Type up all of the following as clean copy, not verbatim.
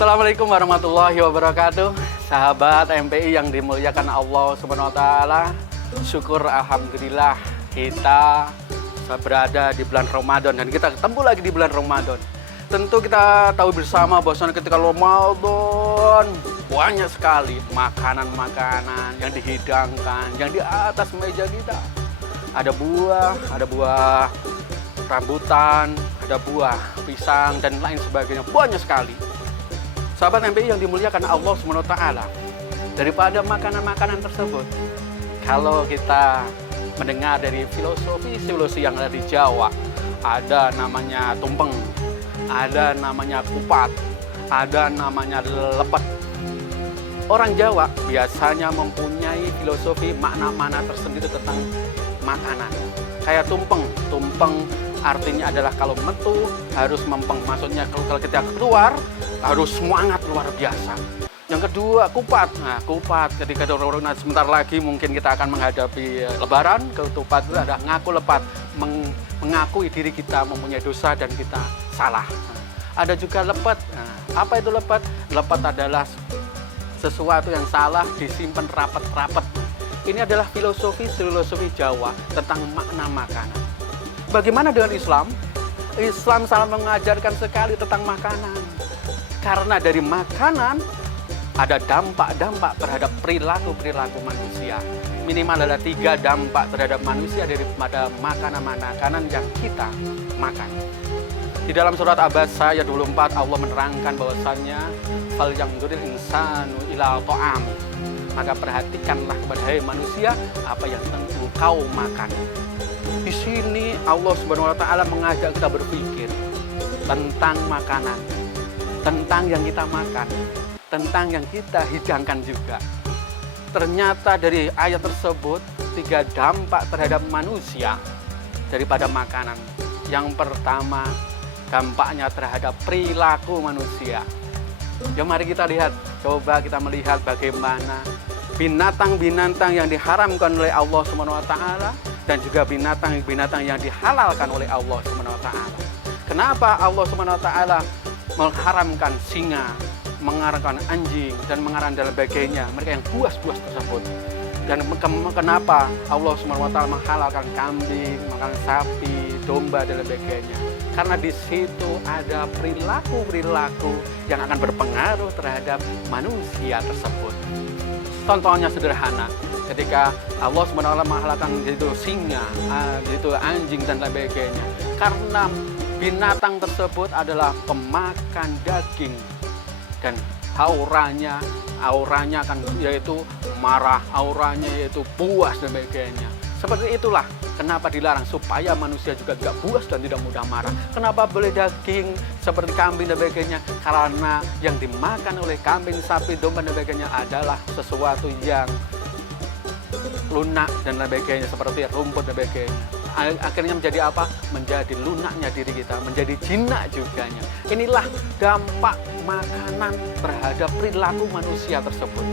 Assalamualaikum warahmatullahi wabarakatuh. Sahabat MPI yang dimuliakan Allah Subhanahu wa taala. Syukur alhamdulillah kita berada di bulan Ramadan dan kita ketemu lagi di bulan Ramadan. Tentu kita tahu bersama bahwa ketika Ramadan banyak sekali makanan-makanan yang dihidangkan, yang di atas meja kita. Ada buah rambutan, ada buah pisang dan lain sebagainya. Banyak sekali. Sahabat MPI yang dimuliakan Allah Subhanahu wa taala. Daripada makanan-makanan tersebut, kalau kita mendengar dari filosofi yang ada di Jawa, ada namanya tumpeng, ada namanya kupat, ada namanya lepet. Orang Jawa biasanya mempunyai filosofi makna-makna tersendiri tentang makanan. Kayak tumpeng artinya adalah kalau metu harus mempeng, maksudnya kalau kita keluar harus semangat luar biasa. Yang kedua kupat, kupat ketika sebentar lagi mungkin kita akan menghadapi Lebaran, ketupat itu ada ngaku lepat, mengakui diri kita mempunyai dosa dan kita salah. Ada juga lepet. Apa itu lepet? Lepet adalah sesuatu yang salah disimpan rapat-rapat. Ini adalah filosofi Jawa tentang makna makanan. Bagaimana dengan Islam? Islam sangat mengajarkan sekali tentang makanan. Karena dari makanan ada dampak-dampak terhadap perilaku manusia. Minimal ada 3 dampak terhadap manusia daripada makanan-makanan yang kita makan. Di dalam surat Abasa ayat 24 Allah menerangkan bahwasannya fal yanzuril insanu ila ta'am. Maka perhatikanlah kepada hai manusia apa yang engkau makan. Di sini Allah Subhanahu wa taala mengajak kita berpikir tentang makanan, tentang yang kita makan, tentang yang kita hidangkan juga. Ternyata dari ayat tersebut 3 dampak terhadap manusia daripada makanan. Yang pertama, dampaknya terhadap perilaku manusia. Ya mari kita lihat, coba kita melihat bagaimana binatang-binatang yang diharamkan oleh Allah Subhanahu wa taala dan juga binatang-binatang yang dihalalkan oleh Allah Subhanahu wa taala. Kenapa Allah Subhanahu wa taala mengharamkan singa, mengharamkan anjing dan mengharamkan dan sebagainya, mereka yang buas-buas tersebut. Dan kenapa Allah Subhanahu wa taala menghalalkan kambing, menghalalkan sapi, domba dan sebagainya? Karena di situ ada perilaku yang akan berpengaruh terhadap manusia tersebut. Contohnya sederhana, ketika Allah Subhanahu wa taala menghalalkan itu singa, itu anjing dan sebagainya. Karena binatang tersebut adalah pemakan daging dan auranya akan yaitu marah, auranya yaitu puas dan sebagainya. Seperti itulah kenapa dilarang, supaya manusia juga tidak puas dan tidak mudah marah. Kenapa boleh daging seperti kambing dan sebagainya? Karena yang dimakan oleh kambing, sapi, domba dan sebagainya adalah sesuatu yang lunak dan sebagainya, seperti rumput dan sebagainya. Akhirnya menjadi apa? Menjadi lunaknya diri kita, menjadi jinak juga. Inilah dampak makanan terhadap perilaku manusia tersebut.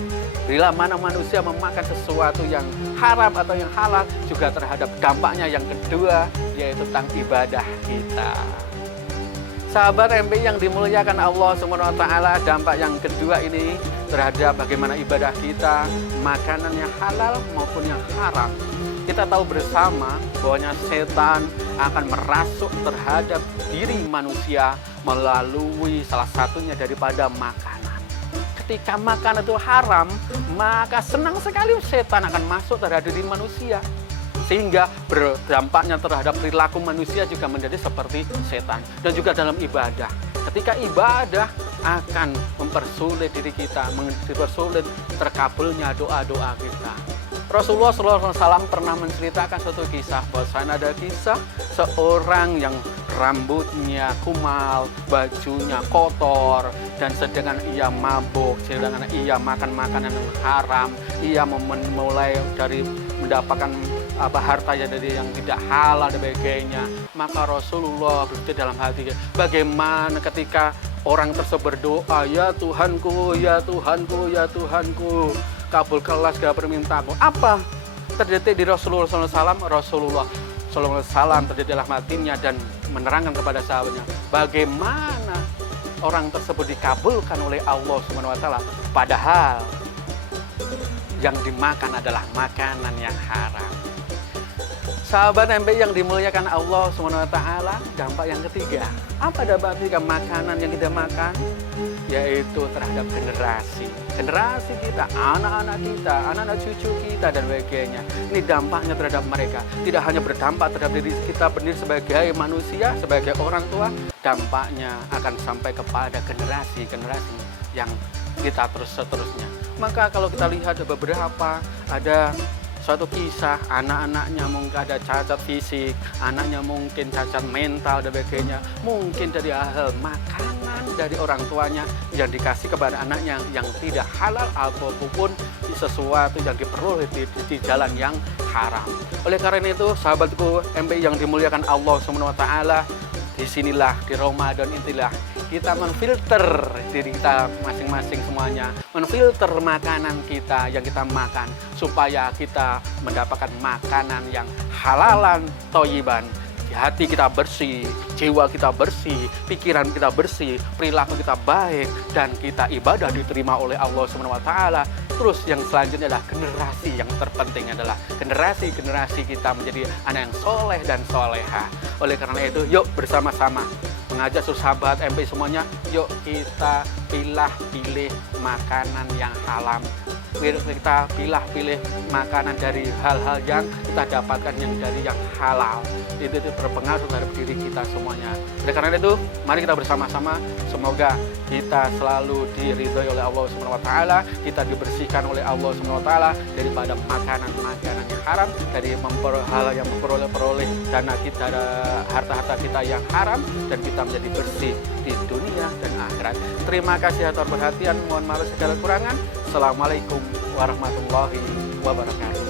Bila mana manusia memakan sesuatu yang haram atau yang halal, juga terhadap dampaknya yang kedua, yaitu tentang ibadah kita. Sahabat MPI yang dimuliakan Allah Subhanahu wa taala, dampak yang kedua ini terhadap bagaimana ibadah kita, makanan yang halal maupun yang haram. Kita tahu bersama bahwanya setan akan merasuk terhadap diri manusia melalui salah satunya daripada makanan. Ketika makan itu haram, maka senang sekali setan akan masuk terhadap diri manusia. Sehingga berdampaknya terhadap perilaku manusia juga menjadi seperti setan. Dan juga dalam ibadah. Ketika ibadah akan mempersulit diri kita, mempersulit terkabulnya doa-doa kita. Rasulullah SAW pernah menceritakan suatu kisah, bahwasanya ada kisah seorang yang rambutnya kumal, bajunya kotor, dan sedangkan ia mabuk, sedangkan ia makan makanan yang haram, ia mulai dari mendapatkan hartanya dari yang tidak halal dan sebagainya. Maka Rasulullah berpikir dalam hati, bagaimana ketika orang tersebut berdoa, ya Tuhanku, ya Tuhanku, ya Tuhanku, kabulkanlah segala permintaanku. Apa terdetik di Rasulullah SAW? Rasulullah SAW terdetik dalam hatinya dan menerangkan kepada sahabatnya, bagaimana orang tersebut dikabulkan oleh Allah Subhanahu wa taala, padahal yang dimakan adalah makanan yang haram. Sahabat MPI yang dimuliakan Allah Subhanahu wa taala, dampak yang ketiga. Apa dampak ketiga makanan yang kita makan? Yaitu terhadap generasi. Generasi kita, anak-anak kita, anak-anak cucu kita dan sebagainya. Ini dampaknya terhadap mereka. Tidak hanya berdampak terhadap diri kita berdiri sebagai manusia, sebagai orang tua, dampaknya akan sampai kepada generasi-generasi yang kita terus-seterusnya. Maka kalau kita lihat beberapa, ada suatu kisah anak-anaknya mungkin ada cacat fisik, anaknya mungkin cacat mental dan sebagainya, mungkin dari hal makanan dari orang tuanya yang dikasih kepada anaknya yang tidak halal ataupun sesuatu yang diperoleh di jalan yang haram. Oleh karena itu, sahabatku MPI yang dimuliakan Allah Subhanahu wa taala, disinilah di Ramadan inilah kita menfilter diri kita masing-masing semuanya, menfilter makanan kita yang kita makan supaya kita mendapatkan makanan yang halalan thayyiban. Hati kita bersih, jiwa kita bersih, pikiran kita bersih, perilaku kita baik, dan kita ibadah diterima oleh Allah Subhanahu wa taala. Terus yang selanjutnya adalah generasi yang terpenting adalah generasi kita menjadi anak yang soleh dan soleha. Oleh karena itu, yuk bersama-sama mengajak sahabat MPI semuanya, yuk kita pilih makanan yang haram. Kita pilih makanan dari hal-hal yang kita dapatkan yang dari yang halal. Itu berpengaruh terhadap diri kita semuanya. Oleh karena itu, mari kita bersama-sama, semoga kita selalu diridhoi oleh Allah Subhanahu wa taala, kita dibersihkan oleh Allah Subhanahu wa taala daripada makanan-makanan yang haram, dari hal yang memperoleh dana kita, harta-harta kita yang haram, dan kita menjadi bersih di dunia dan akhirat. Terima kasih atas perhatian, mohon maaf segala kurangan. Assalamualaikum warahmatullahi wabarakatuh.